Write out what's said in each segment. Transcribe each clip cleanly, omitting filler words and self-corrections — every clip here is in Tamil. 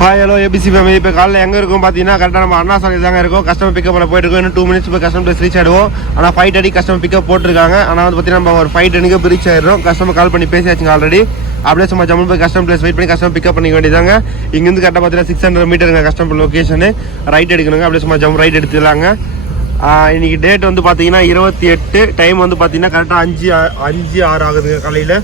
Hi hello ABC family. இப்போ காலையில் எங்கே இருக்கும் பார்த்தீங்கன்னா கரெக்டாக நம்ம அண்ணா சாலை தாங்க இருக்கும். கஸ்டமர் பிக்கப் பண்ண போயிட்டு இருக்கோம். இன்னும் 2 minutes இப்போ கஸ்டமர் பிளேஸ் ரீச் ஆகிடுவோம். ஆனால் 5:30 கஸ்டமர் பிக்கப் போட்டிருக்காங்க. ஆனால் வந்து பார்த்தீங்கன்னா நம்ம ஒரு 5:10 ரீச் ஆகிடும். கஸ்டமர் கால் பண்ணி பேசியாச்சுங்க ஆல்ரெடி. அப்படியே சும்மா ஜம்மு போய் கஸ்டமர் பிளேஸ் வெயிட் பண்ணி கஸ்டமர் பிக்கப் பண்ணிக்க வேண்டியதாங்க. இங்கேருந்து கரெக்டாக பார்த்தீங்கன்னா 600 மீட்டருங்க கஸ்டமர் லொக்கேஷனு. ரைட் எடுக்கணுங்க. அப்படியே சும்மா ஜம்மு ரைட் எடுத்துலாங்க. இன்னைக்கு டேட் வந்து பார்த்தீங்கன்னா 28. டைம் வந்து பார்த்தீங்கன்னா கரெக்டாக 5:06 ஆகுதுங்க காலையில்.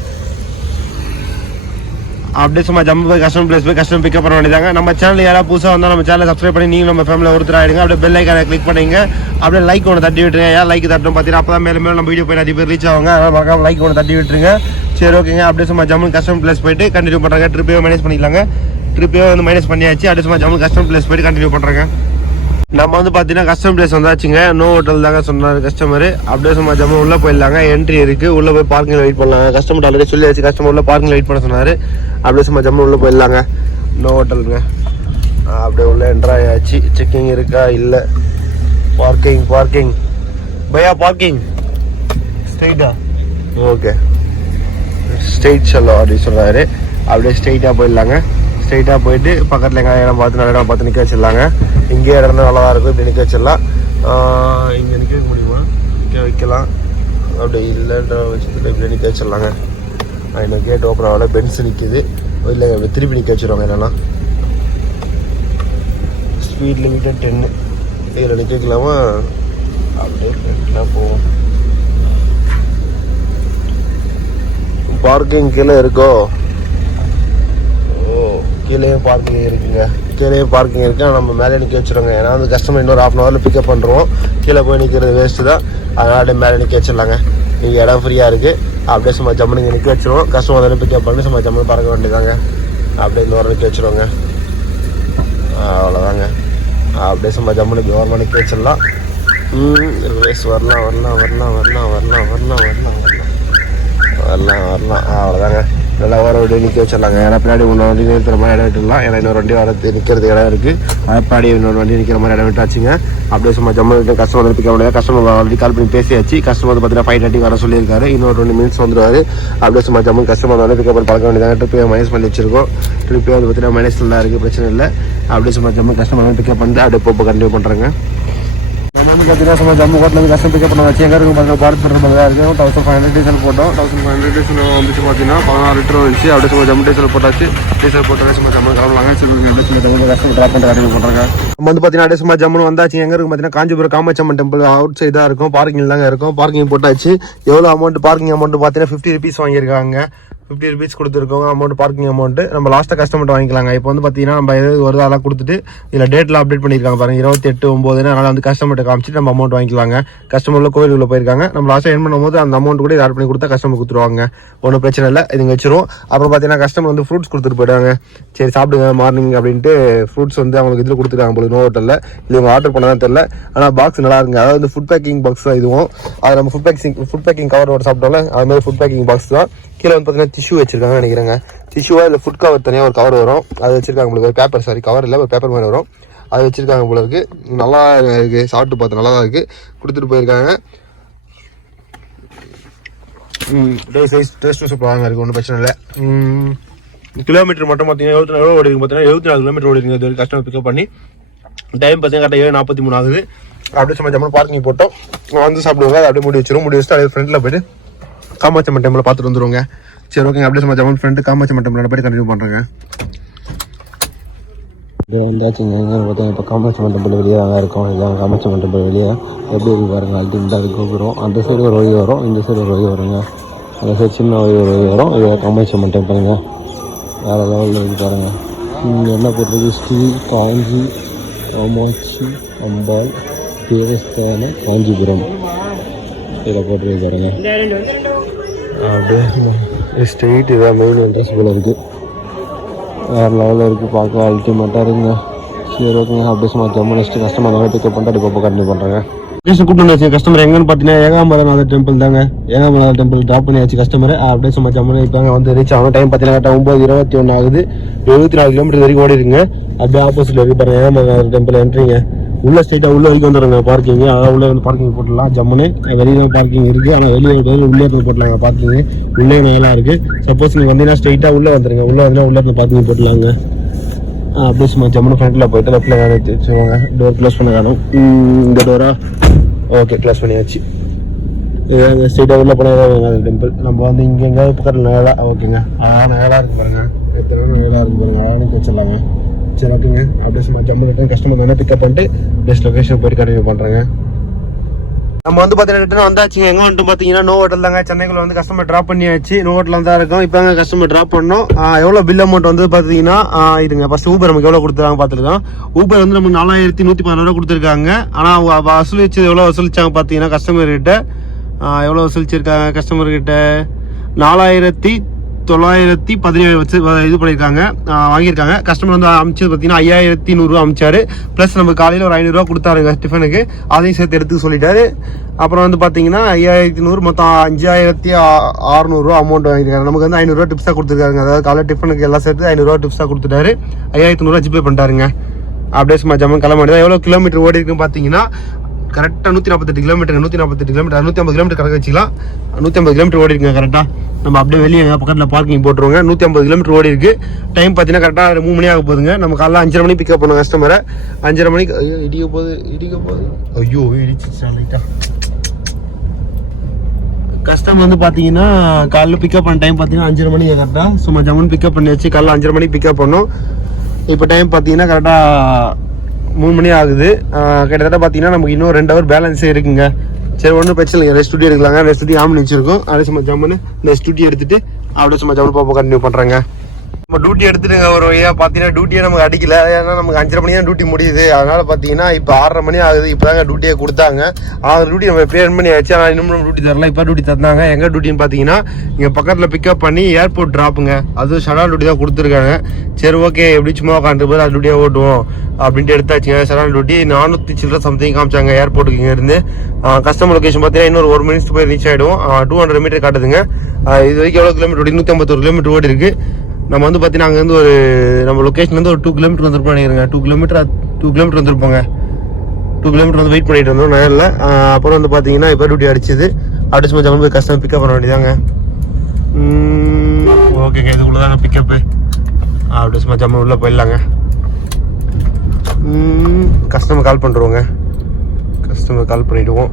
அப்படியே சும்மா ஜம்பு போய் கஸ்டமர் பிளேஸ் போய் கஸ்டமர் பிக்கப் பண்ண வேண்டியதாங்க. நம்ம சேனல் யாராவது புதுசாக வந்தால் நம்ம சேனலை சப்ஸ்கிரைப் பண்ணி நீங்கள் நம்ம ஃபேமிலியில் ஒருத்தர் ஆகிடுங்க. அப்படியே பெல் ஐக்கானை கிளிக் பண்ணிங்க. அப்படியே லைக் ஒன்று தட்டி விட்டுருங்க. ஏன் லைக் தட்டணும் பார்த்தீங்கன்னா அப்போ தான் மேலே மேலே நம்ம வீடியோ போய் நிறைய பேர் ரீச் ஆகுங்க. அதனால் மறக்காம லைக் ஒன்று தட்டி விட்டுருங்க. சரி ஓகேங்க. அப்படியே சும்மா ஜம்மு கஸ்டமர் பிளேஸ் போயிட்டு கண்டினியூ பண்ணுறாங்க. ட்ரிப்பே மைனஸ் பண்ணிக்கலாங்க. ட்ரிப்பே வந்து மைனஸ் பண்ணியாச்சு. அப்படியே சும்மா ஜம்மு கஸ்டமர் பிளேஸ் போயிட்டு கண்டினியூ பண்ணுறாங்க. நம்ம வந்து பார்த்தீங்கன்னா கஸ்டமர் பிளேஸ் வந்தாச்சுங்க. நோ ஹோட்டல் தாங்க சொன்னார் கஸ்டமர். அப்படியே சும்மா ஜம்மு உள்ளே போயிடலாங்க. என்ட்ரி இருக்குது. உள்ளே போய் பார்க்கிங்கில் வெயிட் பண்ணலாங்க. கஸ்டமர் ஆல்ரெடி சொல்லியாச்சு. கஸ்டமர் உள்ள பார்க்கிங்கில் வெயிட் பண்ண சொன்னார். அப்படியே சும்மா ஜம்மு உள்ளே போயிடலாங்க. நோ ஹோட்டலுங்க. அப்படியே உள்ளே என்ட்ரு ஆயாச்சு. செக்கிங் இருக்கா இல்லை. பார்க்கிங் பையா பார்க்கிங் ஸ்ட்ரெயிட்டா ஓகே ஸ்ட்ரெயிட் சொல்லோ அப்படின்னு சொல்கிறாரு. அப்படியே ஸ்ட்ரெயிட்டாக போயிடலாங்க. ஸ்ட்ரெயிட்டாக போயிட்டு பக்கத்தில் எங்கே இடம் பார்த்து நல்ல இடம் பார்த்து நிற்க வச்சிடலாங்க. இங்கே இடம் நல்லா தான் இருக்கும். இப்படி நிற்க வச்சிடலாம். இங்கே நிற்க வைக்க முடியுமா? நிற்க வைக்கலாம். அப்படி இல்லைன்ற வச்சுட்டு இப்படி நிற்க வச்சிடலாங்க. இன்னும் கேட் ஓப்பன் ஆகல. பென்ஸ் நிற்கிது. இல்லைங்க இப்படி திருப்பி நிற்க வச்சுருவாங்க. என்னென்னா ஸ்பீட் லிமிட்டு 10. இதில் நிற்க வைக்கலாமா? அப்படியே ஃப்ரெண்ட்லாம் போவோம். பார்க்கிங் கீழே இருக்கோ? கீழேயும் பார்க்கிங் இருக்குங்க. கீழேயும் பார்க்கிங் இருக்குது. ஆனால் நம்ம மேலே நிற்க வச்சுருவோங்க. ஏன்னா வந்து கஸ்டமர் இன்னொரு 1/2 hourல பிக்கப் பண்ணுறோம். கீழே போய் நிற்கிறது வேஸ்ட்டு தான். அதனால் அப்படியே மேலே நிற்க வச்சிடலாங்க. நீங்கள் இடம் ஃப்ரீயாக இருக்குது. அப்படியே சும்மா ஜம்மு நீங்கள் நிற்க வச்சுருவோம். கஸ்டமர் வந்து பிக்கப் பண்ணி சும்மா ஜம்மு பறக்க வேண்டியதாங்க. அப்படியே இந்த வாரம் நிற்க வச்சுருவோங்க. அவ்வளோதாங்க. அப்படியே சும்மா ஜம்முனுக்கு ஓரமாக நிற்க வச்சிடலாம். ரேஸ் வரலாம். அவ்வளோதாங்க. நல்லா வர வண்டி நிற்க வச்சிடலாங்க. ஏன்னா பின்னாடி இன்னொரு வண்டி நிறுத்துற மாதிரி இடம் விட்டுலாம். ஏன்னா இன்னொரு வண்டி வரது நிற்கிறது இடம் இருக்குது. அது பின்னாடி இன்னொரு வண்டி நிற்கிற மாதிரி இடம் விட்டாச்சுங்க. அப்படியே சும்மா ஜம்மு கஸ்டமர் பிக்கப் முடியாது. கஸ்டமர் ஆல்ரெடி கால் பண்ணி பேசியாச்சு. கஸ்டமர் வந்து பார்த்தீங்கன்னா 5:30 வர சொல்லியிருக்காரு. இன்னொரு 20 minutes வந்துடுவார். அப்படியே சும்மா ஜம்மு கஸ்டமர் வந்து பிக்கப் பண்ணி பழக்க வேண்டியதாங்க. ட்ரிப்பே மைனஸ் பண்ணி வச்சிருக்கோம். ட்ரிப்பே வந்து பார்த்தீங்கன்னா மைனஸ் நல்லா இருக்குது. பிரச்சனை இல்லை. அப்படியே சும்மா ஜம்மு கஸ்டமர் வந்து பிக்கப் பண்ணிட்டு அப்படியே இப்போ கண்டினியூ பண்ணுறாங்க. நம்ம வந்து பார்த்தீங்கன்னா சும்மா ஜம்மு ஹோட்டலுக்கு கஸ்டமர் பிக்கப் பண்ண வச்சு எங்கே இருக்கும் பார்த்தீங்கன்னா பாரத் பெட்ரோல் பங்க் தான் இருக்குது. 1500 டீசல் போட்டோம். 1500 டீசல் வந்துச்சு பார்த்தீங்கன்னா 16 லிட்டர் வந்துச்சு. அப்படியே சும்மா ஜம்மு டீசல் போட்டாச்சு. டீசல் போட்டாலே சும்மா ஜம்மு கிளம்பலாங்க. சும்மா ஜம்மு கஸ்டமர் ட்ராப் பண்ணிட்டு கண்டினியூ பண்ணுறாங்க. நம்ம வந்து பார்த்தீங்கன்னா அப்படியே சும்மா ஜம்முன்னு வந்தாச்சு. எங்கே இருக்கும் பார்த்தீங்கன்னா காஞ்சிபுரம் காமாட்சியம்மன் டெம்பிள் அவுட் சைடாக இருக்கும். பார்க்கிங் தாங்க இருக்கும். பார்க்கிங் போட்டாச்சு. எவ்வளோ அமௌண்ட்? பார்க்கிங் அமௌண்ட் பார்த்தீங்கன்னா 50 rupees வாங்கியிருக்காங்க. 50 rupees கொடுத்துருக்கோங்க அமௌண்ட். பார்க்கிங் அமௌண்ட் நம்ம லாஸ்ட்டாக கஸ்டமர் வாங்கிக்கலாங்க. இப்போ வந்து பார்த்தீங்கன்னா நம்ம எது வருது அதெல்லாம் கொடுத்துட்டு இதில் டேட்டில் அப்டேட் பண்ணியிருக்காங்க பாருங்க. 28/9. அதனால் வந்து கஸ்டமர்கிட்ட காமிச்சிட்டு நம்ம அமௌண்ட் வாங்கிக்கலாங்க. கஸ்டமரில் கோவிலுக்குள்ளே போயிருக்காங்க. நம்ம லாஸ்ட்டாக என் பண்ணும்போது அந்த அமௌண்ட் கூட ஆட் பண்ணி கொடுத்தா கஸ்டமர் கொடுத்துருவாங்க. ஒன்றும் பிரச்சனை இல்லை. இதுங்க வச்சிருவோம். அப்புறம் பார்த்தீங்கன்னா கஸ்டமர் வந்து ஃப்ரூட்ஸ் கொடுத்துட்டு போயிடுவாங்க. சரி சாப்பிடுங்க மார்னிங் அப்படின்ட்டு ஃப்ரூட்ஸ் வந்து அவங்களுக்கு இதில் கொடுத்துருக்காங்க போல. நோ ஹோட்டலில் இல்லை இவங்க ஆர்டர் பண்ணதான் தெரியல. ஆனால் பாக்ஸ் நல்லா இருக்குங்க. அதாவது ஃபுட் பேக்கிங் பாக்ஸ் தான் இதுவும். அது நம்ம ஃபுட் பேக்கிங் கவரோட சாப்பிட்டோம்ல அது மாதிரி ஃபுட் பேக்கிங் பாக்ஸ் தான். கீழே வந்து பார்த்தீங்கன்னா டிஷ்யூ வச்சிருக்காங்கன்னு நினைக்கிறேங்க. டிஷ்யூவா இல்லை ஃபுட் கவர் தனியாக ஒரு கவர் வரும். அது வச்சிருக்காங்க உங்களுக்கு. ஒரு பேப்பர் கவர் இல்லை ஒரு பேப்பர் மாதிரி வரும். அது வச்சிருக்காங்க போல இருக்கு. நல்லா இருக்கு. சாப்பிட்டு பார்த்து நல்லா தான் இருக்கு. கொடுத்துட்டு போயிருக்காங்க. டேஸ்ட் சூப்பராக இருக்கு. ஒன்றும் பிரச்சனை இல்லை. கிலோமீட்டர் மட்டும் பார்த்தீங்கன்னா 74 ஓடி இருக்கு. பார்த்தீங்கன்னா 74 கிலோமீட்டர் ஓடி இருக்கு. இது கஸ்டமர் பிக்கப் பண்ணி டைம் பார்த்தீங்கன்னா கரெக்டாக 7:43 ஆகுது. அப்படியே சும்மா ஜம்மு பார்க்கிங் போட்டோம். வந்து சாப்பிடுவாங்க. அதை அப்படியே மூடி வச்சிரும். மூடி வச்சுட்டு அப்படியே ஃப்ரெண்டில் போயிட்டு காமாட்சியம்மன் டெம்பிளை பார்த்துட்டு வந்துருவாங்க. சரி ஓகேங்க. அப்படியே சும்மா ஜம்மு ஃப்ரெண்டு காமாட்சியம்மன் டெம்பிளோட போய்ட்டு கண்டினியூ பண்ணுறேங்க. இது வந்தாச்சுங்க. எங்கே பார்த்தீங்கன்னா இப்போ காமாட்சியம்மன் டெம்பிள் வெளியே தாங்க இருக்கும். இதுதான் காமாட்சியம்மன் டெம்பிள் வெளியே எப்படி இருக்கு பாருங்க. அல்டிமேட்டாக அது கோபுரம். அந்த சைடு ஒரு வழி வரும். இந்த சைடு ஒரு வழி வருங்க. அந்த சைடு சின்ன வழி வரும். இது காமாட்சியம்மன் டெம்பிளுங்க. வேறு லெவலில் இருக்குது பாருங்கள். என்ன போட்டிருக்கு? ஸ்ரீ காஞ்சி காமாட்சி அம்பாள் தேவஸ்தான காஞ்சிபுரம் இதில் போட்டிருக்கு பாருங்க. அப்படியே ஸ்ட்ரெயிட் இதான் மெயின் என்ட்ரன்ஸ் போல் இருக்குது. வேறு லெவலில் இருக்குது. பார்க்க அல்டிமேட்டாக இருக்குங்க. சரி ஓகேங்க. அப்படியே சும்மா ஜம்மு நெக்ஸ்ட்டு கஸ்டமர் நல்லா பிக்கப் பண்ணிட்டு அப்படி இப்போ கண்டினியூ பண்ணுறாங்க. கூப்பிட்டு வந்தாச்சு கஸ்டமர் எங்கன்னு பார்த்தீங்கன்னா ஏகாம்பரநாதர் டெம்பிள் தாங்க. ஏகாம்பரநாதர் டெம்பிள் ட்ராப் பண்ணியாச்சு கஸ்டமர். அப்படியே சும்மா ஜம்மு இப்போ வந்து ரீச் ஆகும். டைம் பார்த்தீங்கன்னா 9:21 ஆகுது. 74 கிலோமீட்டர் வரைக்கும் ஓடி இருக்குங்க. அப்படியே ஆப்போசிட்டில் இருக்கு பாருங்க ஏகாம்பரநாதர் டெம்பிள் என்ட்ரிங்க. உள்ள ஸ்ட்ரைட்டாக உள்ள வரைக்கும் வந்துடுங்க பார்க்கிங். அதாவது உள்ள வந்து பார்க்கிங் போட்டுடலாம். ஜம்முன்னு வெளியே பார்க்கிங் இருக்குது. ஆனால் வெளியே உள்ளே இருந்து போட்டலாங்க பார்க்கிங். உள்ளே நல்லா இருக்குது. சப்போஸ் நீங்கள் வந்தீங்கன்னா ஸ்ட்ரைட்டாக உள்ளே வந்துடுங்க. உள்ளே வந்து உள்ளே இருந்து பார்க்கிங் போட்டலாங்க. அப்படியே சும்மா ஜம்முன்னு ஃப்ரண்ட்டில் போயிட்டு லெஃப்ட்டில் வச்சுக்கோங்க. டோர் க்ளோஸ் பண்ண காணும். இந்த டோரா ஓகே க்ளோஸ் பண்ணியாச்சு. இது ஸ்ட்ரெயிட்டாக உள்ள போனால் டெம்பிள். நம்ம வந்து இங்கே எங்கேயாவது பக்கத்தில் நகலா ஓகேங்க. நகலாக இருக்கு பாருங்க. எத்தனை நகலாக இருக்கு பாருங்க. அழகாக வச்சிடலாங்க. சரி ஓகேங்க. அப்படியே சும்மா ஜம்மு ரிட்டர்ன் கஸ்டமர் வேணால் பிக்கப் பண்ணிட்டு பெஸ்ட் லொக்கேஷன் போயிட்டு கண்டினியூ பண்ணுறேங்க. நம்ம வந்து பார்த்தீங்கன்னா ரிட்டர்ன் வந்தாச்சுங்க. எங்கே வந்துட்டு பார்த்தீங்கன்னா நோ ஹோட்டல் தாங்க. சென்னைக்குள்ள வந்து கஸ்டமர் ட்ராப் பண்ணியாச்சு. நோ ஹோட்டலில் தான் இருக்கும். இப்போ கஸ்டமர் ட்ராப் பண்ணோம். எவ்வளோ பில் அமௌண்ட் வந்து பார்த்தீங்கன்னா இதுங்க ஃபஸ்ட் ஊபர் நமக்கு எவ்வளோ கொடுத்துருக்காங்க பார்த்துருக்கோம். ஊபர் வந்து நமக்கு 4116 ரூபா கொடுத்துருக்காங்க. ஆனால் வசூலிச்சு எவ்வளோ வசூலிச்சாங்க பார்த்தீங்கன்னா கஸ்டமர்கிட்ட எவ்வளோ வசூலிச்சிருக்காங்க கஸ்டமர்கிட்ட 4917 வச்சு இது பண்ணியிருக்காங்க வாங்கியிருக்காங்க. கஸ்டமர் வந்து அமிச்சது பார்த்தீங்கன்னா 5100 ரூபா அமிச்சாரு. ப்ளஸ் நம்ம காலையில் ஒரு 500 ரூபா கொடுத்தாருங்க டிஃபனுக்கு. அதையும் சேர்த்து எடுத்து சொல்லிட்டாரு. அப்புறம் வந்து பார்த்தீங்கன்னா 5100 மொத்தம் 5600 ரூபா அமௌண்ட் வாங்கியிருக்காங்க. நமக்கு வந்து 500 ரூபா டிப்ஸாக கொடுத்துருக்காங்க. அதாவது காலையில் டிஃபனுக்கு எல்லாம் சேர்த்து 500 ரூபா டிப்ஸாக கொடுத்துட்டாரு. 5100 ரூபா ஜிபே பண்ணிட்டாருங்க. அப்படியே சும்மா ஜம்மன் கிளம்பிட்டு எவ்வளோ கிலோமீட்டர் ஓடி இருக்குன்னு பார்த்தீங்கன்னா கரெக்டாக 148 கிலோமீட்டர் 148 கிலோமீட்டர் 150 கிலோமீட்டர் கணக்கு வச்சுக்கலாம். 150 கிலோமீட்டர் ஓடி இருக்குங்க கரெக்டாக. நம்ம அப்படியே வெளியே பக்கத்தில் பார்க்கிங் போட்டுருவோங்க. 150 கிலோமீட்டர் ஓடி இருக்கு. டைம் பார்த்தீங்கன்னா கரெக்டாக 3 மணி ஆக போகுதுங்க. நம்ம காலைல 5:30 மணிக்கு பிக்கப் பண்ணோம் கஸ்டமரை. 5:30 மணிக்கு இடிக்க போகுது ஐயோ இடிச்சிச்சா லைட்டாக. கஸ்டமர் வந்து பார்த்தீங்கன்னா காலைல பிக்கப் பண்ண டைம் பார்த்தீங்கன்னா 5:30 மணிக்கு கரெக்டாக. சும்மா ஜம்மன் பிக்கப் பண்ணியாச்சு. காலைல 5:30 மணிக்கு பிக்கப் பண்ணோம். இப்போ டைம் பார்த்தீங்கன்னா கரெக்டாக 3 மணி ஆகுது. கிட்டத்தட்ட பார்த்தீங்கன்னா நமக்கு இன்னும் 2 ஹவர் பேலன்ஸே இருக்குங்க. சரி ஒன்றும் பிரச்சனை இல்லை. ரெஸ்ட் ஸ்டுடியோ எடுக்கலாங்க. ரெஸ்ட் ஸ்டுடியோ ஆன் பண்ணி வச்சிருக்கோம். அதே சும்மா ஜம்முன்னு இந்த ஸ்டுடியோ எடுத்துட்டு அப்படியே சும்மா ஜம்மு பாப்பா கண்டினியூ பண்ணுறாங்க. நம்ம டியூட்டி எடுத்துட்டுங்க ஒரு வழியாக பார்த்தீங்கன்னா டியூட்டியே நமக்கு அடிக்கல. ஏன்னா நமக்கு 5:30 மணி தான் டியூட்டி முடியுது. அதனால பார்த்தீங்கன்னா இப்போ 6:30 மணி ஆகுது. இப்போ தாங்க டியூட்டியை கொடுத்தாங்க. ஆனால் டியூட்டி நம்ம எப்படியே ரன் பண்ணி ஆச்சு. ஆனால் இன்னும் டியூட்டி தரல. இப்போ டியூட்டி தந்தாங்க. எங்கே டியூட்டின்னு பார்த்தீங்கன்னா இங்கே பக்கத்தில் பிக்கப் பண்ணி ஏர்போர்ட் ட்ராப்புங்க. அதுவும் ஷடான் டியூட்டி தான் கொடுத்துருக்காங்க. சரி ஓகே எப்படி சும்மா உட்காந்து போது அது டியூட்டியாக ஓட்டுவோம் அப்படின்ட்டு எடுத்தாச்சுங்க. ஷடான் டியூட்டி 400 சில்லற சம்திங் காமிச்சாங்க ஏர்போர்ட்டுக்கு இங்கேருந்து. கஸ்டமர் லொக்கேஷன் பார்த்தீங்கன்னா இன்னொரு 1 மினிட்ஸ் போய் ரீச் ஆகிடும். 200 மீட்டர் காட்டுதுங்க. இது வரைக்கும் எவ்வளோ கிலோமீட்டர் ஓடி 151 கிலோமீட்டர் ஓடி இருக்கு. நம்ம வந்து பார்த்தீங்கன்னா அங்கேருந்து ஒரு நம்ம லொக்கேஷன்லேருந்து ஒரு 2 கிலோமீட்டர் வந்துருப்போம் நினைக்கிறேங்க. 2 கிலோமீட்டர் வந்திருப்போங்க. 2 கிலோமீட்டர் வந்து வெயிட் பண்ணிட்டு இருந்தோம் நேரில். அப்புறம் வந்து பார்த்தீங்கன்னா இப்போ டியூட்டி அடிச்சுது. அப்படி சும்மா ஜம்மு போய் கஸ்டமர் பிக்கப் பண்ண வேண்டியதாங்க. ஓகேங்க இதுக்குள்ளே தாங்க பிக்கப்பு. அப்படி சும்மா ஜம்மு உள்ளே போயிடலாங்க. கஸ்டமர் கால் பண்ணுறோங்க. கஸ்டமர் கால் பண்ணிவிடுவோம்.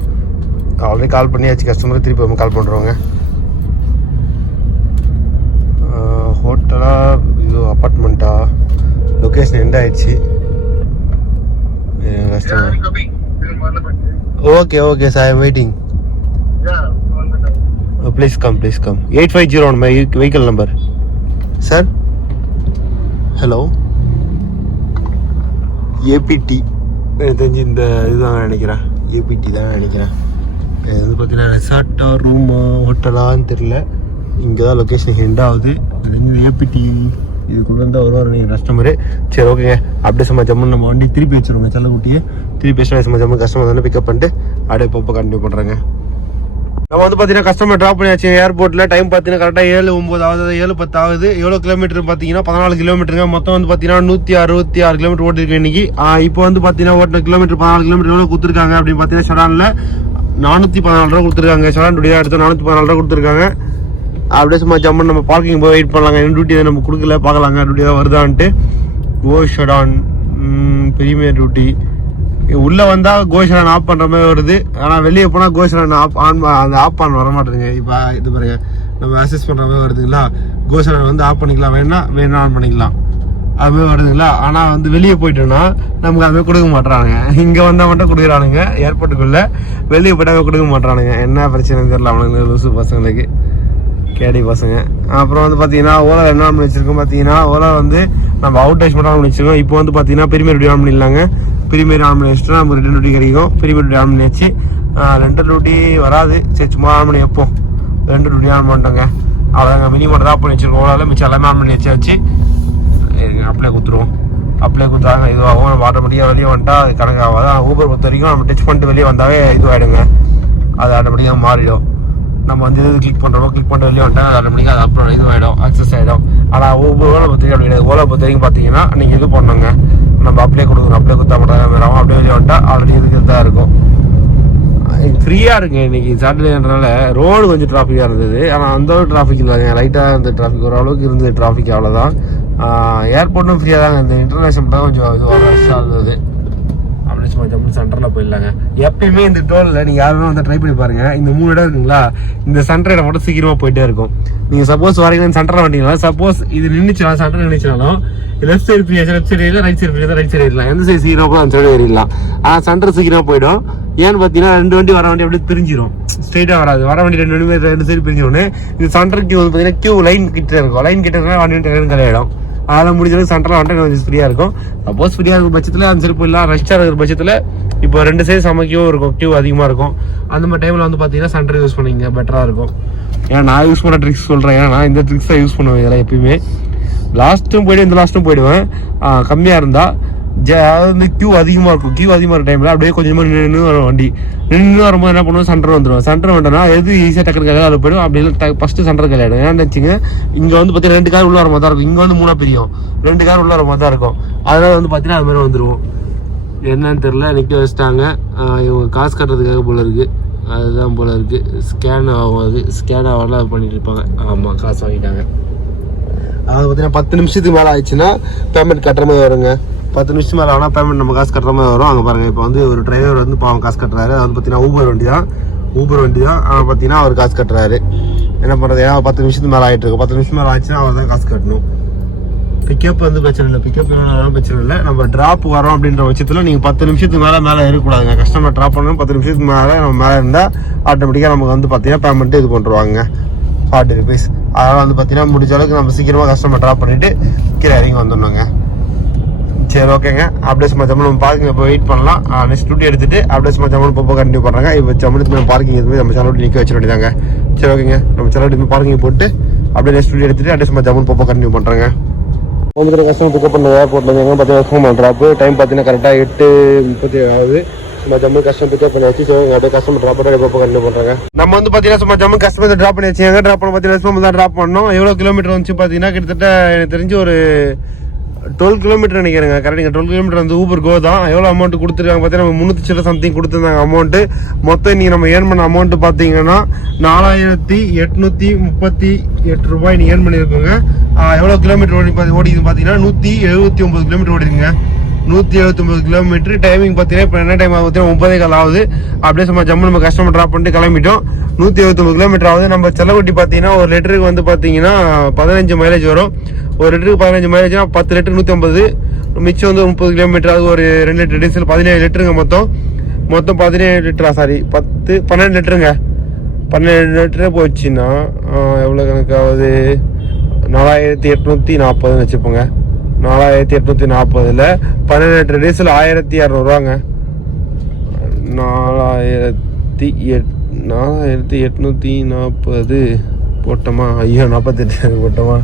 ஆல்ரெடி கால் பண்ணியாச்சு கஸ்டமருக்கு. திருப்பி நம்ம கால் பண்ணுறோங்க. ஹோட்டலா இது அப்பார்ட்மெண்ட்டா லொக்கேஷன் எண்ட் ஆயிடுச்சு. Okay okay sir I am waiting. Please come 850 my vehicle number sir. Hello ஏபிடி எனக்கு தெரிஞ்சு இந்த இதுதான் நினைக்கிறேன். ஏபிடி தான் நினைக்கிறேன். இது வந்து பார்த்தீங்கன்னா ரெசார்ட்டா ரூமா ஹோட்டலான்னு தெரியல. இங்கே தான் லொக்கேஷன் ஹெண்ட் ஆகுது. ஏபிடி இதுக்குள்ள இருந்தால் வருவார் நீங்கள் கஸ்டமரு. சரி ஓகேங்க. அப்படியே சும்மா ஜம்முன்னு நம்ம வண்டி திருப்பி வச்சுருவோங்க. செல்லக்குட்டியை திருப்பி வச்சுட்டு சும்மா ஜம்மு கஸ்டமர் வந்து பிக்கப் பண்ணிட்டு அப்படியே இப்போ கண்டினியூ பண்ணுறாங்க. நம்ம வந்து பார்த்தீங்கன்னா கஸ்டமர் ட்ராப் பண்ணியாச்சு ஏர்போர்ட்டில். டைம் பார்த்தீங்கன்னா கரெக்டாக 7:09 ஆகுது 7:10 ஆகுது. எவ்வளோ கிலோமீட்டர் பார்த்தீங்கன்னா 14 கிலோமீட்டருங்க. மொத்தம் வந்து பார்த்தீங்கன்னா 166 கிலோமீட்டர் ஓட்டிருக்கு இன்னைக்கு. இப்போ வந்து பார்த்தீங்கன்னா ஓட்டின கிலோமீட்டர் 14 கிலோமீட்டர் எவ்வளோ கொடுத்துருக்காங்க அப்படின்னு பார்த்தீங்கன்னா ஷடானில் 414 ரூபா கொடுத்துருக்காங்க. ஷடான் டியூட்டி எடுத்து 414 ரூபா கொடுத்துருக்காங்க. அப்படியே சும்மா ஜம்மன் நம்ம பார்க்கிங் போய் வெயிட் பண்ணலாங்க. என்ன டியூட்டி நம்ம கொடுக்கல பார்க்கலாங்க டியூட்டி தான் வருதான்ட்டு. கோஷடான் பெரியமேர் டியூட்டி உள்ளே வந்தால் கோஷடான் ஆஃப் பண்ணுற மாதிரி வருது. ஆனால் வெளியே போனால் கோஷடான் அந்த ஆஃப் பண்ண வர மாட்டேங்குங்க. இப்போ இது பாருங்க நம்ம அசஸ் பண்ணுற மாதிரி வருதுங்களா. கோஷடான் வந்து ஆஃப் பண்ணிக்கலாம். வேணா ஆன் பண்ணிக்கலாம் அதுமாதிரி வருதுங்களா. ஆனால் வந்து வெளியே போயிட்டோன்னா நமக்கு அதுமாதிரி கொடுக்க மாட்டானுங்க. இங்கே வந்தால் மட்டும் கொடுக்குறானுங்க ஏர்போர்ட்டுக்குள்ளே. வெளியே போயிட்டாங்க கொடுக்க மாட்டானுங்க. என்ன பிரச்சனை தெரியல அவனுங்க லூசு பசங்களுக்கு கேடி பசங்க. அப்புறம் வந்து பார்த்தீங்கன்னா ஓலா என்ன ஆன் பண்ணி வச்சிருக்கோம் பார்த்தீங்கன்னா ஓலா வந்து நம்ம அவுட் டேஷ் மட்டும் ஆன் பண்ணி வச்சிருக்கோம். இப்போ வந்து பார்த்தீங்கன்னா பிரீமியர் டியூட்டி ஆன் பண்ணிடலாங்க. பிரீமியர் ஆன் பண்ணி வச்சுட்டு நம்ம ரிட்டன் டியூட்டி கிடைக்கும். பிரீமியர் டியூட்டி ஆன் பண்ணியாச்சு. ரெண்டு டியூட்டி வராது. சரி சும்மா ஆன் பண்ணி வைப்போம். 2 டியூட்டி ஆன் பண்ணிட்டோங்க. அவ்வளோதாங்க. மினிமம் தான் பண்ணி வச்சிருக்கோம். ஓலாவில் மிச்சம் எல்லாமே ஆன் பண்ணி வச்சு அப்ளை கொடுத்துருவோம். அப்ளை கொடுத்தாங்க இதுவாகும். நம்ம ஆட்டோமேட்டிக்காக வெளியே வந்துட்டா அது கணக்காகாது. ஊபர் பொறுத்த வரைக்கும் நம்ம டச் பண்ணிட்டு வெளியே வந்தாவே இதுவாகிடுங்க. அது ஆட்டோமேட்டிக்காக மாறிடும். நம்ம வந்து இது கிளிக் பண்ணுறோம். கிளிக் பண்ணிட்டு வெளியே வந்துட்டா அது ஆட்டோமேட்டிக்காக அது அப்புறம் இதுவாகிடும் அக்சஸ் ஆகிடும். ஆனால் ஓலா பொறுத்த வரைக்கும் அப்படி கிடையாது. ஓலா பொறுத்த வரைக்கும் பார்த்தீங்கன்னா நீங்கள் இது பண்ணோங்க. நம்ம அப்ளை கொடுக்கணும். அப்ளை கொடுத்தா மட்டும் வேறு அப்படியே வெளியே வந்துட்டா ஆல்ரெடி இதுக்கு தான் இருக்கும். ஃப்ரீயாக இருக்குங்க இன்றைக்கி சாட்டர்டேன்றனால. ரோடு கொஞ்சம் டிராஃபிக்காக இருந்தது. ஆனால் அந்த அளவுக்கு டிராஃபிக் இல்லைங்க. லைட்டாக இருந்த டிராஃபிக் ஓரளவுக்கு இருந்தது டிராஃபிக். அவ்வளோதான். ஏர்போர்ட்டும் ஃப்ரீயாக தாங்க. இந்த இன்டர்நேஷனல் தான் கொஞ்சம் இது ரஷ்ஷாக இருந்தது. அப்படி சும்மா ஜம்மு சென்டரில் போயிடலாங்க. எப்பயுமே இந்த டோலில் நீங்கள் யாரும் வந்து ட்ரை பண்ணி பாருங்க. இந்த 3 இடம் இருக்குங்களா, இந்த சென்டர் இடம் மட்டும் சீக்கிரமாக போயிட்டே இருக்கும். நீங்கள் சப்போஸ் வரீங்கன்னு சென்டரில் வந்தீங்கன்னா, சப்போஸ் இது நின்றுச்சுனா சென்டர் நின்றுச்சுனாலும் left side free left side ஏறலாம், right side free right side ஏறலாம். எந்த சைடு சீக்கிரம் போகும் அந்த சைடு ஏறிடலாம். ஆனால் சென்டர் சீக்கிரமாக போயிடும். ஏன்னு பார்த்தீங்கன்னா 2 வண்டி வர வண்டி அப்படியே பிரிஞ்சிடும், ஸ்ட்ரெயிட்டாக வராது. வர வண்டி 2 வண்டி 2 சைடு பிரிஞ்சிடும். இந்த சென்டர் கியூ வந்து பார்த்தீங்கன்னா கியூ லைன் கிட்ட இருக்கும். லைன் கிட்ட இருந்தால் வண்டி கலையிடும். அதெல்லாம் முடிஞ்சளவுக்கு சென்டரில் வந்துட்டு கொஞ்சம் ஃப்ரீயாக இருக்கும். சப்போஸ் ஃப்ரீயாக இருக்கிற பட்சத்தில் அந்த சைடு போயிடலாம். ரஷ்ஷாக இருக்கிற பட்சத்தில் இப்போ 2 சைடு செம்ம கியூ இருக்கும், கியூ அதிகமாக இருக்கும். அந்த மாதிரி டைமில் வந்து பார்த்தீங்கன்னா சென்டர் யூஸ் பண்ணிங்க பெட்டராக இருக்கும். ஏன்னா நான் யூஸ் பண்ண ட்ரிக்ஸ் சொல்கிறேன். ஏன்னா நான் இந்த ட்ரிக்ஸ் தான் யூஸ் பண்ணுவேன் இதெல்லாம் எப்பயுமே. லாஸ்ட்டும் போய்ட்டு இந்த லாஸ்ட்டும் போயிடுவேன். கம்மியாக இருந்தால் அதாவது கியூ அதிகமாக இருக்கும். கியூ அதிகமாக இருக்க டைமில் அப்படியே கொஞ்சமாக நின்று வரும் வண்டி. நின்று வரும்போது என்ன பண்ணுவோம், சென்டர் வந்துடும். சென்டர் வந்துட்டோம்னா எது ஈஸியாக டக்குனு கலையாக அதில் போய்டும். அப்படி இல்லை ஃபஸ்ட்டு சென்டர் கலையாடும். ஏன்னு வச்சுங்க, இங்கே வந்து பார்த்தீங்கன்னா 2 கார் உள்ள வர மாதிரி தான் இருக்கும். இங்கே வந்து 3 பிரியும், 2 கார் உள்ள வர மாதிரி தான் இருக்கும். அதனால வந்து பார்த்தீங்கன்னா அது மாதிரி வந்துடுவோம். என்னன்னு தெரில, நிற்க வச்சுட்டாங்க. இவங்க காசு கட்டுறதுக்காக போல இருக்குது. அதுதான் போல இருக்குது. ஸ்கேன் ஆகும், அது ஸ்கேன் ஆகலாம் பண்ணிட்டு இருப்பாங்க. ஆமாம், காசு வாங்கிட்டாங்க. அது பார்த்தீங்கன்னா 10 நிமிஷத்துக்கு மேலே ஆயிடுச்சுன்னா பேமெண்ட் கட்டுற மாதிரி வருங்க. 10 நிமிஷம் மேலே ஆனால் பேமெண்ட் நம்ம காசு கட்டுற மாதிரி வரும். அங்கே பாருங்கள், இப்போ வந்து ஒரு டிரைவர் வந்து பாவம் காசு கட்டுறாரு. அது வந்து பார்த்தீங்கன்னா ஊபர் வண்டி தான். ஆனால் பார்த்தீங்கன்னா அவர் காசு கட்டுறாரு. என்ன பண்ணுறது, ஏன்னா 10 நிமிஷத்துக்கு மேலே ஆகிட்டு இருக்கு. 10 நிமிஷம் மேலே ஆச்சுன்னா அவர் தான் காசு கட்டணும். பிக்கப் வந்து பிரச்சனை இல்லை, பிக்கப் பிரச்சனை இல்லை. நம்ம ட்ராப் வரோம் அப்படின்ற பட்சத்தில் நீங்கள் 10 நிமிஷத்துக்கு மேலே இருக்கக்கூடாதுங்க. கஸ்டமர் ட்ராப் பண்ணணும் 10 நிமிஷத்துக்கு மேலே நம்ம மேலே இருந்தால் ஆட்டோமேட்டிக்காக நமக்கு வந்து பார்த்தீங்கன்னா பேமெண்ட்டு இது பண்ணுறாங்க 40 ருபீஸ். அதனால் வந்து பார்த்தீங்கன்னா முடிஞ்ச அளவுக்கு நம்ம சீக்கிரமாக கஸ்டமர் ட்ராப் பண்ணிவிட்டு கீழே இறங்கி வந்துடணுங்க. சரி, ஓகேங்க. அப்படியே சும்மா ஜம்மு நம்ம பார்க்கிங் இப்போ வெயிட் பண்ணலாம். நெக்ஸ்ட் டூட்டி எடுத்துட்டு அப்படியே சும்மா ஜம்மு போக கண்டினியூ பண்ணுறாங்க. இப்போ ஜம்முக்கு நம்ம பார்க்கிங் எதுவுமே நம்ம செலவு நிற்க வச்சிட வேண்டியதாங்க. சரி, ஓகேங்க. நம்ம செலவு பார்க்கிங் போட்டு அப்படியே நெக்ஸ்ட் டூட்டி எடுத்துட்டு அப்படியே சும்மா ஜம்மு போக கண்டினியூ பண்ணுறாங்க. வந்துட்டு கஸ்டமர் பிக்கப் பண்ண ஏர்போர்ட்டில் வந்து பார்த்தீங்கன்னா ஃபோன் ட்ராப்பு டைம் பார்த்தீங்கன்னா கரெக்டாக 8:37 ஆகுது. நம்ம ஜம்மு கஸ்டமர் பிக்கப் பண்ணி வச்சு அப்படியே கஸ்டமர் ட்ராப் பண்ணி எப்போ கண்டினியூ பண்ணுறாங்க. நம்ம வந்து பார்த்தீங்கன்னா சும்மா ஜம்மு கஸ்டமர் ட்ராப் பண்ணி வச்சுங்க. ட்ராப் பண்ண பார்த்தீங்கன்னா சும்மா தான் ட்ராப் பண்ணோம். எவ்வளோ கிலோமீட்டர் வந்துச்சு பார்த்தீங்கன்னா கிட்டத்தட்ட எனக்கு தெரிஞ்சு ஒரு 12 கிலோமீட்டர் நினைக்கிறேங்க. கரெக்டுங்க, 12 கிலோமீட்டர் வந்து ஊபர் கோ தான். எவ்வளோ அமௌண்ட் கொடுத்துருக்காங்க பார்த்தீங்கன்னா 300 சம்திங் கொடுத்துருந்தாங்க அமௌண்ட்டு. மொத்தம் நீங்கள் நம்ம ஏர்ன் பண்ண அமௌண்ட்டு பார்த்தீங்கன்னா 4838 ரூபாய் நீங்கள் ஏர்ன் பண்ணியிருக்கோங்க. எவ்வளோ கிலோமீட்டர் ஓடிக்குது பார்த்தீங்கன்னா 179 கிலோமீட்டர் ஓடிக்குங்க. 179 கிலோமீட்டர். டைமிங் பார்த்தீங்கன்னா இப்போ என்ன டைம் ஆகுது, 9:15 ஆகுது. அப்படியே சும்மா ஜம்மு நம்ம கஸ்டமர் ட்ராப் பண்ணிட்டு கிளம்பிட்டோம். 179 கிலோமீட்டர் ஆகுது. நம்ம செலவட்டி பார்த்தீங்கன்னா ஒரு லிட்டருக்கு வந்து பார்த்தீங்கன்னா 15 மைலேஜ் வரும். ஒரு லிட்டருக்கு 15 மைலேஜ்னா 10 லிட்டர் 150. மிச்சம் வந்து 30 கிலோமீட்டர். அது ஒரு 2 லிட்டர் டீசல் 17 லிட்டருங்க. மொத்தம் 17 லிட்டரா, சாரி 12 லிட்டருங்க. 12 லிட்டரே போச்சுன்னா எவ்வளோ கணக்காகுது, 4840 வச்சுப்போங்க. 4840 12 லிட்டர் டீசல் 1200 ரூபாங்க. 4840 போட்டோமா? ஐயோ 48 போட்டோமா?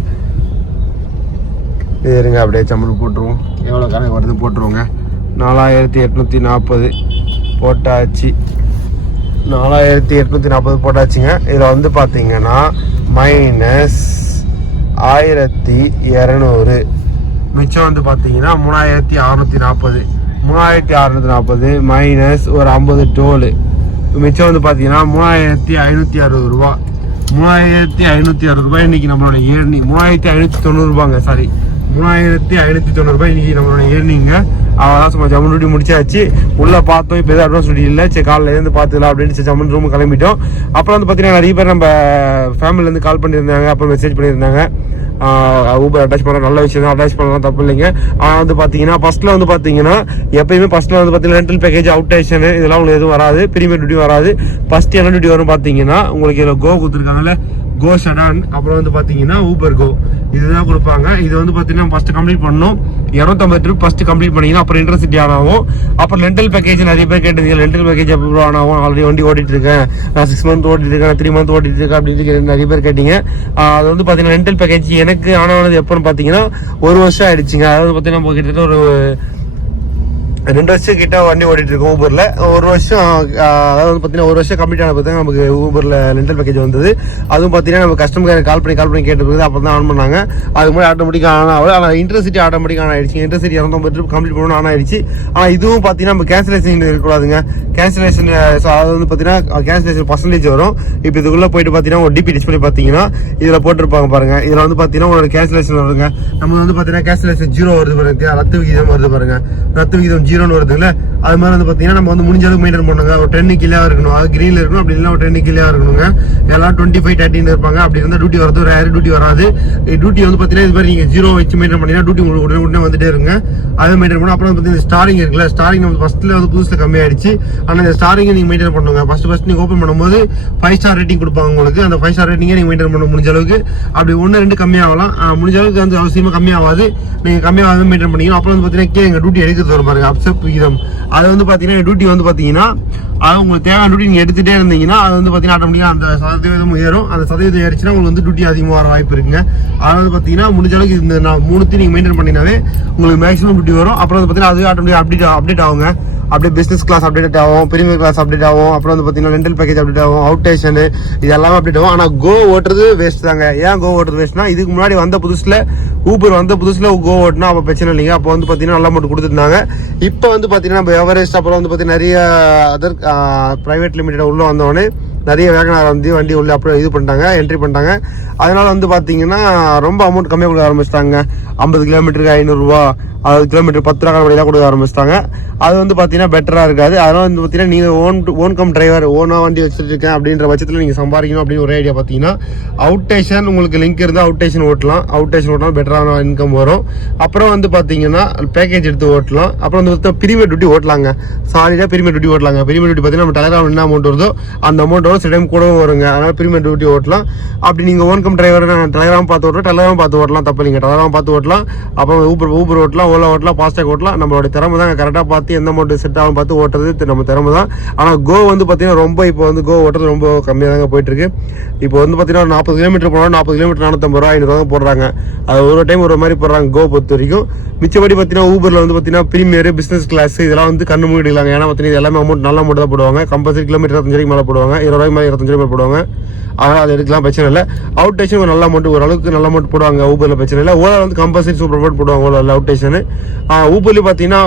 இருங்க, அப்படியே சம்பளம் போட்டுருவோம். எவ்வளோ கணக்கு வருது போட்டுருவோங்க. 4840 போட்டாச்சு. 4840 போட்டாச்சுங்க. இதில் வந்து பார்த்தீங்கன்னா மைனஸ் 1200. மிச்சம் வந்து பார்த்தீங்கன்னா 3640. 3640 மைனஸ் ஒரு 50 டோலு. மிச்சம் வந்து பார்த்தீங்கன்னா 3560 ரூபா. 3560 ரூபாய் இன்னைக்கு நம்மளோட ஏர்னிங். 3590 ரூபாங்க, சாரி 3590 ரூபாய் இன்னைக்கு நம்மளோட ஏர்னிங்க. அவ்வளோதான். சும்மா ஜம்மு டியூட்டி முடிச்சாச்சு. உள்ளே பார்த்தோம். இப்போ எதாவது அட்வான்ஸ் டியூட்டி இல்லை. சரி, காலையில் இருந்து பார்த்துக்கலாம் அப்படின்னு ஜம்மு ரூம் கிளம்பிட்டோம். அப்புறம் வந்து பார்த்தீங்கன்னா நிறைய பேர் நம்ம ஃபேமிலியிலேருந்து கால் பண்ணியிருந்தாங்க, அப்புறம் மெசேஜ் பண்ணியிருந்தாங்க. ஊபர் அட்டாச் பண்ண நல்ல விஷயம் தான், அட்டாச் பண்ணலாம் தப்பு இல்லைங்க. ஆனால் வந்து பார்த்தீங்கன்னா ஃபஸ்ட்டில் வந்து பார்த்தீங்கன்னா எப்பயுமே ஃபஸ்ட்டில் வந்து பார்த்தீங்கன்னா ரெண்டல் பேக்கேஜ் அவுட்டேஷன் இதெல்லாம் உங்களுக்கு எதுவும் வராது. பிரீமியர் டியூட்டி வராது. ஃபஸ்ட்டு என்ன டியூட்டி வரும் பார்த்தீங்கன்னா உங்களுக்கு இதில் கோ கொடுத்துருக்காங்கல்ல, கோ ஷடான். அப்புறம் வந்து பார்த்தீங்கன்னா ஊபர் கோ இதுதான் கொடுப்பாங்க. இது வந்து பார்த்தீங்கன்னா ஃபஸ்ட்டு கம்ப்ளீட் பண்ணணும். 250 ட்ரிப் ஃபஸ்ட்டு கம்ப்ளீட் பண்ணிங்கன்னா அப்புறம் இன்டர்சிட்டி ஆனாவும். அப்புறம் ரெண்டல் பேக்கேஜ் நிறைய பேர் கேட்டீங்க, ரெண்டல் பேக்கேஜ் எப்போ ஆனாவும். ஆல்ரெடி வண்டி ஓட்டிட்டு இருக்கேன், நான் 6 மந்த் ஓட்டிட்டு இருக்கேன், 3 மந்த் ஓட்டிட்டு இருக்கேன் அப்படின்னு நிறைய பேர் கேட்டீங்க. அது வந்து பார்த்தீங்கன்னா ரெண்டல் பேக்கேஜ் எனக்கு ஆனது எப்போன்னு பார்த்தீங்கன்னா 1 வருஷம் ஆயிடுச்சுங்க. அதாவது பார்த்தீங்கன்னா கிட்டத்தட்ட ஒரு 2 வருஷம் கிட்ட வண்டி ஓடிட்டு இருக்கோம் ஊபர்ல. ஒரு வருஷம் அதாவது பாத்தீங்கன்னா ஒரு வருஷம் கம்ப்ளீட் ஆன பார்த்தா நமக்கு ஊபர்ல ரெண்டல் பேக்கேஜ் வந்தது. அதுவும் பாத்தீங்கன்னா நம்ம கஸ்டமர் கால் பண்ணி கேட்டு அப்போ தான் ஆன் பண்ணாங்க. அதுக்கு முன்னாடி ஆட்டோமேட்டிக்காக ஆன் ஆகல. ஆனால் இன்டர்சிட்டி ஆட்டோமேட்டிக்காக ஆன் ஆயிடுச்சு. இன்டர்சிட்டி 250 ட்ரிப் கம்ப்ளீட் பண்ணணும் ஆன் ஆயிடுச்சு. ஆனால் இதுவும் பாத்தீங்கன்னா நம்ம கேன்சலேஷன் இருக்கக்கூடாதுங்க. கேன்சலேஷன் அது வந்து பாத்தீங்கன்னா கேன்சலேஷன் பர்சன்டேஜ் வரும். இப்போ இதுக்குள்ள போயிட்டு பாத்தீங்கன்னா ஒரு டிபி டிஸ்பிளே பாத்தீங்கன்னா இதுல போட்டிருப்பாங்க பாருங்க. இதுல வந்து பாத்தீங்கன்னா உங்களோட கேன்சலேஷன் வருங்க. நம்ம வந்து பாத்தீங்கன்னா கேன்சலேஷன் 0 வருது பாருங்க. ரத்து விகிதம் வருது பாருங்க. ரத்து விகிதம் 0 வருதுல்ல, அது மாதிரி வந்து பாத்தீங்கன்னா நம்ம வந்து முடிஞ்ச அளவுக்கு மெயின்டைன் பண்ணுங்க. ஒரு 10 கிலோ இருக்கணும், அது கிரீன்ல இருக்கணும். அப்படி இல்லைன்னா ஒரு 10 கிலோ இருக்கணுங்க. எல்லாம் 25-13 இருப்பாங்க. அப்படி இருந்தா டியூட்டி வரது ஒரு யாரும் டியூட்டி வராது. டியூட்டி வந்து பாத்தீங்கன்னா இது மாதிரி நீங்க 0 வச்சு மெயின்டைன் பண்ணீங்கன்னா டியூட்டி உங்களுக்கு உடனே வந்துட்டே இருங்க. அதை மெயின்டைன் பண்ணணும். அப்புறம் பாத்தீங்கன்னா ஸ்டாரிங் இருக்குல்ல, ஸ்டாரிங் நம்ம ஃபர்ஸ்ட்ல வந்து புதுசுல கம்மியாயிடுச்சு. ஆனா இந்த ஸ்டாரிங் நீங்க மெயின்டைன் பண்ணுங்க. ஃபர்ஸ்ட் நீங்க ஓப்பன் பண்ணும்போது 5 ஸ்டார் ரேட்டிங் கொடுப்பாங்க உங்களுக்கு. அந்த 5 ஸ்டார் ரேட்டிங்க நீங்க மெயின்டைன் பண்ண முடிஞ்ச அளவுக்கு. அப்படி 1-2 கம்மியாகலாம், முடிஞ்ச அளவுக்கு வந்து அவசியமா கம்மியாகாது. நீங்க கம்மியாகாத மெயின்டைன் பண்ணீங்கன்னா அப்புறம் வந்து பாத்தீங்கன்னா கீழே டியூட்டி எடுக்கிறது வரும் பாருங்க, அப்செட் விகிதம். அது வந்து பாத்தீங்கன்னா டியூட்டி வந்து பாத்தீங்கன்னா அது உங்களுக்கு தேவையான டியூட்டி நீங்க எடுத்துட்டே இருந்தீங்கன்னா அது வந்து பாத்தீங்கன்னா ஆட்டோமேட்டிக்கா அந்த சதவீதம் ஏறும். அந்த சதவீதம் ஏறிச்சுன்னா உங்களுக்கு வந்து டியூட்டி அதிகமாக வர வாய்ப்பு இருக்குங்க. அதாவது பாத்தீங்கன்னா முடிஞ்ச அளவுக்கு இந்த 3 நீங்க மெயின்டைன் பண்ணினாவே உங்களுக்கு மேக்ஸிமம் டியூட்டி வரும். அப்புறம் வந்து பாத்தீங்கன்னா அது ஆட்டோமேட்டிக்கா அப்டேட் ஆகுங்க. அப்படியே பிசினஸ் கிளாஸ் அப்டேட் ஆகும், பிரீமியர் கிளாஸ் அப்டேட் ஆகும். அப்புறம் வந்து பாத்தீங்கன்னா ரெண்டல் பேக்கேஜ் அப்டேட் ஆகும், அவுட் ஸ்டேஷன் இது எல்லாமே அப்டேட் ஆகும். ஆனா கோ ஓட்டுறது வேஸ்ட் தாங்க. ஏன் கோ ஓட்டுறது வேஸ்ட்னா, இதுக்கு முன்னாடி வந்த புதுசுல ஊபர் வந்த புதுசுல கோ ஓட்டுனா அப்ப பிரச்சனை இல்லைங்க. அப்போ வந்து பாத்தீங்கன்னா நல்லா மட்டும் கொடுத்துருந்தாங்க. இப்போ வந்து பாத்தீங்கன்னா நம்ம எவரெஸ்ட் அப்புறம் வந்து பாத்தீங்கன்னா நிறைய அதர் பிரைவேட் லிமிடெட் உள்ள வந்தவொடனே நிறைய வேகனார் வந்து வண்டி உள்ள அப்படியே இது பண்ணிட்டாங்க, என்ட்ரி பண்ணிட்டாங்க. அதனால வந்து பாத்தீங்கன்னா ரொம்ப அமௌண்ட் கம்மியாக கொடுக்க ஆரம்பிச்சிட்டாங்க. 50 கிலோமீட்டருக்கு 500 ரூபா, 60 கிலோமீட்டர் 10 ரூபா வழியெல்லாம் கொடுக்க ஆரம்பிச்சிட்டாங்க. அது வந்து பாத்தீங்கன்னா பெட்டரா இருக்காது. அதனால வந்து பாத்தீங்கன்னா நீங்க ஓன் கம் டிரைவர், ஓனா வண்டி வச்சுட்டு இருக்கேன் அப்படின்ற பட்சத்தில் நீங்க சம்பாதிக்கணும் அப்படின்னு ஒரு ஐடியா பாத்தீங்கன்னா அவுட் ஸ்டேஷன் உங்களுக்கு லிங்க் இருந்தால் அவுட் ஸ்டேஷன் ஓட்டலாம். அவுட் ஸ்டேஷன் ஓட்டலாம் பெட்டரான இன்கம் வரும். அப்புறம் வந்து பாத்தீங்கன்னா பேக்கேஜ் எடுத்து ஓட்டலாம். அப்புறம் வந்து பிரீமியர் டியூட்டி ஓட்டலாங்க. சாலிடா பிரீமியர் டியூட்டி ஓட்டலாங்க. பிரீமியர் டியூட்டி பாத்தீங்கன்னா நம்ம டெலகிராம் என்ன அமௌண்ட் வருதோ அந்த அமௌண்ட் சில டைம் கூடவும் வருங்க. அதனால பிரீமியர் டியூட்டி ஓட்டலாம். அப்படி நீங்க ஓன் கம் டிரைவர் டெலகிராம் பார்த்து ஓட்டலாம், டெலகிராம் பார்த்து ஓட்டலாம், தப்பு இல்லைங்க. டெலகிராம் பார்த்து ஓட்டலாம். அப்புறம் ஊபர் ஓட்டலாம், ஓலா ஓட்டலாம், ஃபாஸ்டாக் ஓட்டலாம். நம்மளோட திறமை தான் கரெக்டாக பார்த்து எந்த அமௌண்ட் செட் ஆகும் பார்த்து ஓட்டுறது நம்ம திறமை தான். ஆனால் கோ வந்து பார்த்தீங்கன்னா ரொம்ப இப்போ வந்து கோ ஓட்டுறது ரொம்ப கம்மியாக தாங்க போயிட்டு இருக்கு. இப்போ வந்து பார்த்தீங்கன்னா 40 கிலோமீட்டர் போனால் 40 கிலோமீட்டர் 450 ரூபா 500 தான் போடுறாங்க. அது ஒரு டைம் ஒரு மாதிரி போடுறாங்க கோ பொறுத்த வரைக்கும். மிச்சப்படி பார்த்தீங்கன்னா ஊபரில் வந்து பார்த்தீங்கன்னா பிரீமியர், பிசினஸ் கிளாஸ் இதெல்லாம் வந்து கண்ணு மூடிடலாங்க. ஏன்னா பார்த்தீங்கன்னா எல்லாமே அமௌண்ட் நல்ல அமௌண்ட் தான் போடுவாங்க. கம்பல்சரி கிலோமீட்டர் 25 ரூபாய்க்கு மேலே போடுவாங்க, 20 ரூபாய்க்கு மேலே 25 ரூபாய் போடுவாங்க. அதனால் அது எடுக்கலாம், பிரச்சனை இல்லை. அவுட் ஸ்டேஷன் ஒரு நல்ல அமௌண்ட், ஓரளவுக்கு நல்ல அமௌண்ட் போடுவாங்க. ஊபரில் பிரச்சனை இல்லை. ஓலா வந்து கம்பல்சரி சூப்பர் அமௌண்ட் போடுவாங்க ஓலாவில் அவுட் ஸ்டேஷன். ஊபர்லேயும் பார்த்தீங்கன்னா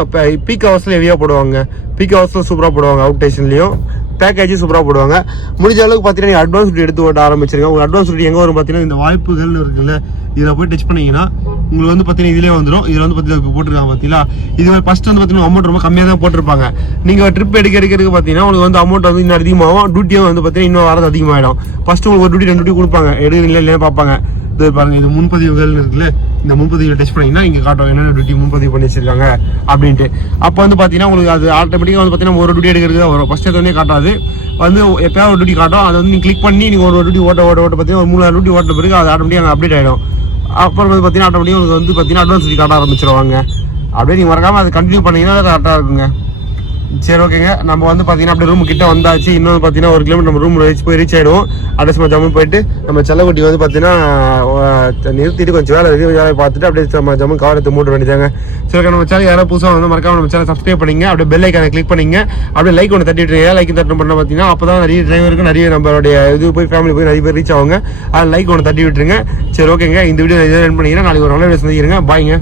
பீக் ஹவர்ஸ்ல ஹெவியாக போடுவாங்க. பீக் ஹவர்ஸ்ல சூப்பராக போடுவாங்க. அவுட் ஸ்டேஷன்லையும் பேக்கேஜ் சூப்பராக போடுவாங்க. முடிஞ்ச அளவுக்கு பார்த்தீங்கன்னா நீங்கள் அட்வான்ஸ் டியூட்டி எடுத்து ஓட்ட ஆரம்பிச்சிருங்க. உங்களுக்கு அட்வான்ஸ் டியூட்டி எங்கே வரும் பார்த்தீங்கன்னா இந்த வாய்ப்புகள் இருக்குல்ல, இதில் போய் டச் பண்ணீங்கன்னா உங்களுக்கு வந்து பார்த்தீங்கன்னா இதிலே வந்துடும். இதில் வந்து பார்த்தீங்கன்னா போட்டிருக்காங்க பார்த்தீங்களா. இது ஃபர்ஸ்ட் வந்து பார்த்தீங்கன்னா அமௌண்ட் ரொம்ப கம்மியாக தான் போட்டிருப்பாங்க. நீங்கள் ட்ரிப் எடுக்கிறதுக்கு பார்த்தீங்கன்னா உங்களுக்கு வந்து அமௌண்ட் வந்து இன்னும் அதிகமாகும். டியூட்டியும் வந்து பார்த்தீங்கன்னா இன்னும் வரது அதிகமாகிடும். ஃபர்ஸ்ட் உங்களுக்கு ஒரு டியூட்டி 2 டியூட்டி கொடுப்பாங்க, எடுக்கிறீங்களா இல்லையா பார்ப்பாங்க. இது பாருங்க, இது முன்பதிவுகள் இருக்குல்ல, இந்த முன்பதிவு டெஸ்ட் பண்ணீங்கன்னா இங்க காட்டும் என்னென்ன டியூட்டி முன்பதிவு பண்ணி வச்சிருக்காங்க அப்படின்ட்டு. அப்போ வந்து பாத்தீங்கன்னா உங்களுக்கு அது ஆட்டோமேட்டிக்கா வந்து பாத்தீங்கன்னா ஒரு டியூட்டி எடுக்கிறது தான் வரும். ஃபர்ஸ்ட் எதுவுமே காட்டாது, வந்து எப்பயாவது ஒரு டியூட்டி காட்டும். அதை வந்து நீங்க கிளிக் பண்ணி நீங்க ஒரு டியூட்டி ஓட்ட பாத்தீங்கன்னா ஒரு 3 டியூட்டி ஓட்ட பிறகு அது ஆட்டோமேட்டிக்கா அப்டேட் ஆயிடும். அப்புறம் வந்து பாத்தீங்கன்னா ஆட்டோமேட்டிக்கா உங்களுக்கு வந்து பாத்தீங்கன்னா அட்வான்ஸ் டியூட்டி காட்ட ஆரம்பிச்சிருவாங்க. அப்படியே நீங்க மறக்காம அதை கண்டினியூ பண்ணீங்கன்னா கரெக்டா இருக்குங்க. சரி ஓகேங்க, நம்ம வந்து பார்த்தீங்கன்னா அப்படியே ரூம் கிட்ட வந்தாச்சு. இன்னொன்று பார்த்தீங்கன்னா 1 கிலோமீட்டர் நம்ம ரூம் போய் ரீச் ஆகிடுவோம். அட்ரஸ் ஜம்மு போயிட்டு நம்ம செல்லக்குட்டி வந்து பார்த்தீங்கன்னா நிறுத்திட்டு கொஞ்சம் வேலை பார்த்துட்டு அப்படியே நம்ம ஜம்மு கவர் எடுத்து மூட வேண்டியதாங்க. சரி நம்ம சேனல் யாராவது புதுசாக வந்து மறக்காம நம்ம சேனல் சப்ஸ்கிரைப் பண்ணிங்க. அப்படியே பெல் ஐக்கானை கிளிக் பண்ணிங்க. அப்படியே லைக் ஒன்று தட்டி விட்டுருங்க. லைக் தட்டு பண்ண பார்த்தீங்கன்னா அப்போ தான் நிறைய டிரைவருக்கு நிறைய நம்மளுடைய இது போய் ஃபேமிலி போய் நிறைய பேர் ரீச் ஆகுங்க. அது லைக் ஒன்று தட்டி விட்டுருங்க. சரி ஓகேங்க, இந்த வீடியோ என்ஜாய் பண்ணிக்கிறேன். நாளைக்கு ஒரு நல்ல வீடியோ சந்திக்கிறேங்க. பாய்ங்க.